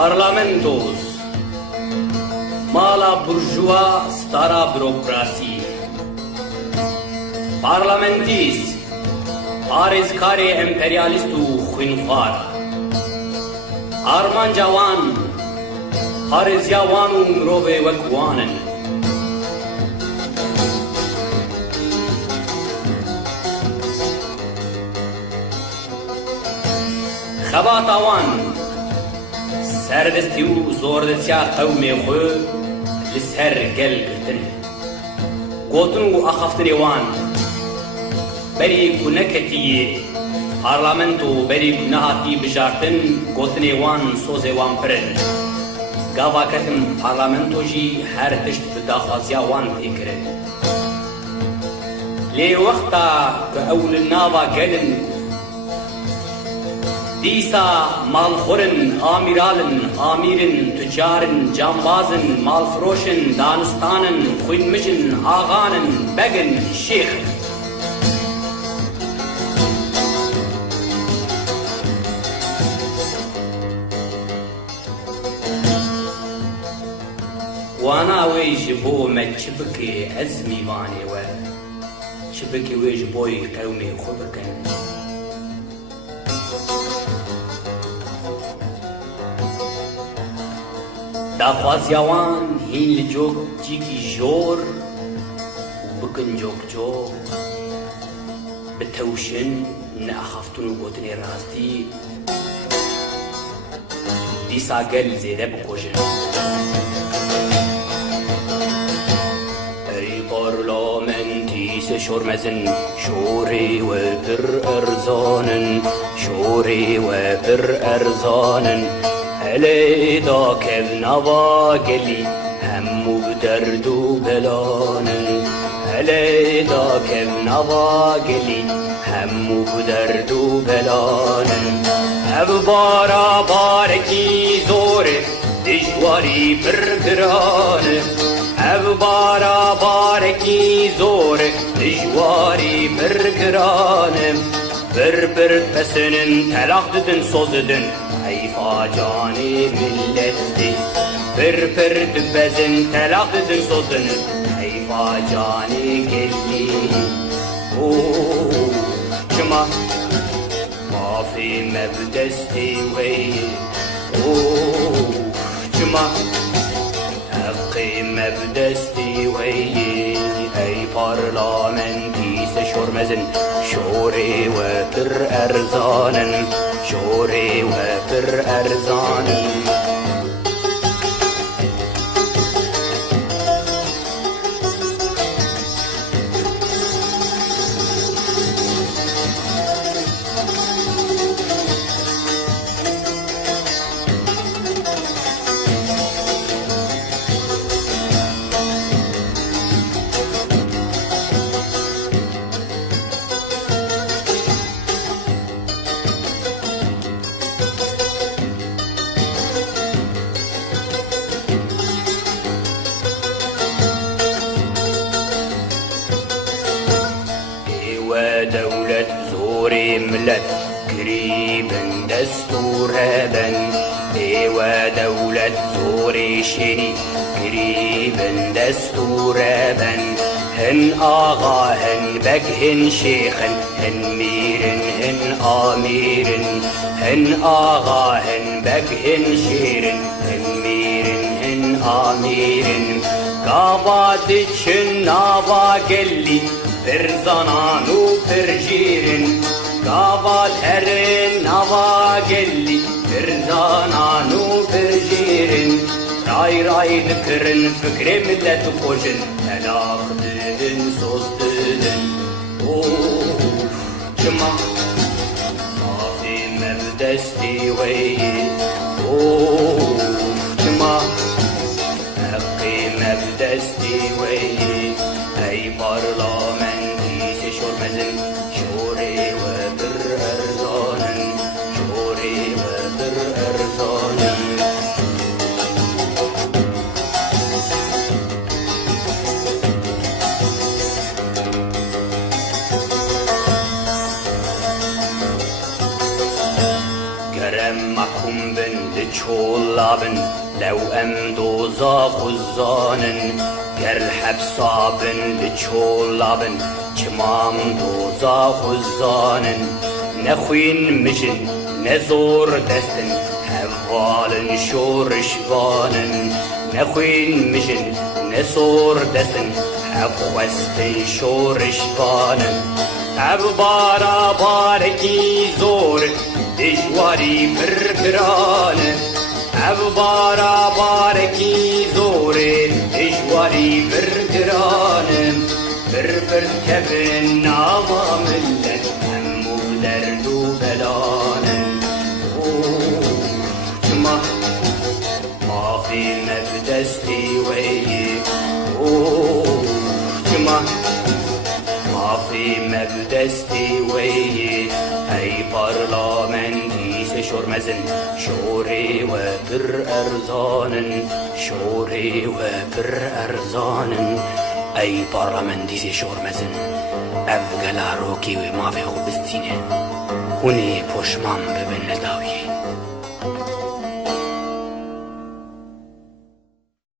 Parlamentos, mala burjuva stara bürokrasi. Parlamentist, parezkare emperyalistu xwinxwar. Armanca wan, parezya wan û mirovê wek wan in. Xebata wan, serdestî û zordestiya qewmê xwe li ser gel girtin. Gotin û axaftinê wan berî ku neketiye parlamento berî ku nehatî bijartin gotinê wan sozê wan pir in. Gava ketim parlamento jî her tişt bi daxwaziya wan tê kirin. Lê wexta ku ew li nava gelin dîsa malxorin, amiralin, amirin, tüccarın, cambazın, malfroşin, danistanın, xwînmijin, ağanın, begin, şêxin. Wana wê ji bo me çi bike ez mîvanê we, çi bike wê ji boî qewmê xwe bikin. Daxwaziya wan hîn li cok cîkî jor û bikin cok bitewşin neaxaftin û gotinê rastî dîsa gel zêde bikojin. Ey parlamentî seşormezin şorê we pir erzanin, şorê we pir erzanin. Hele da kev nava geli hemû derd û belanin. Hele da kev nava geli hemû derd û belanin. Ev bara barekî zor e dijwarî pir giran e. Ev bara barekî zor e dijwarî pir giran e. Bir pesinin telaq didin soz didin heyfa canê milletî. Bir dibezin telaq didin soz didin heyfa canê gelî. Çima mafê me bi destê wê, çima heqê me bi destê wê. Ey parlamentî seşormezin şorê we pir erzanin, şorê we pir erzanin. دولت زور ملت قريبا دستورا ايوا دولت زور شني قريبا دستورا هن آغا هن بك هن شيخا هن مير هن آمير هن آغا هن بك هن شير هن مير هن آمير قابات ناوا قلي bir zanan u bir jirin Gavat herin nava gelli bir zanan u bir jirin Ray ray dikirin fikri millet kojin Helak didin soz didin Cima Mafi mevdesti veyi Cima Hakkı mevdesti veyi Ey parlamenti seşormezin şore ve bir erzanin şore ve bir erzanin ورم مکم بن لچولابن لو ام دوزا خزانن گر حبسابن لچولابن چمام دوزا خزانن نخوین مجن نزور دستن حوالن شورشبانن نخوین مجن نزور دستن حوستن شورشبانن عبارا بارکی زور دجواری برگرانه عبارا بارکی زور دجواری برگرانه بربر کبن ناما ملت همو درد و بلانه جمع مافی مبدستی ویه جمع مافی مبدستی وی ای پارلامنتی سشورمزن شوری و پر ارزانن شوری و پر ارزانن ای پارلامنتی سشورمزن افگلا روکی و مافی خوبستینه هونی پشمام ببن نداوی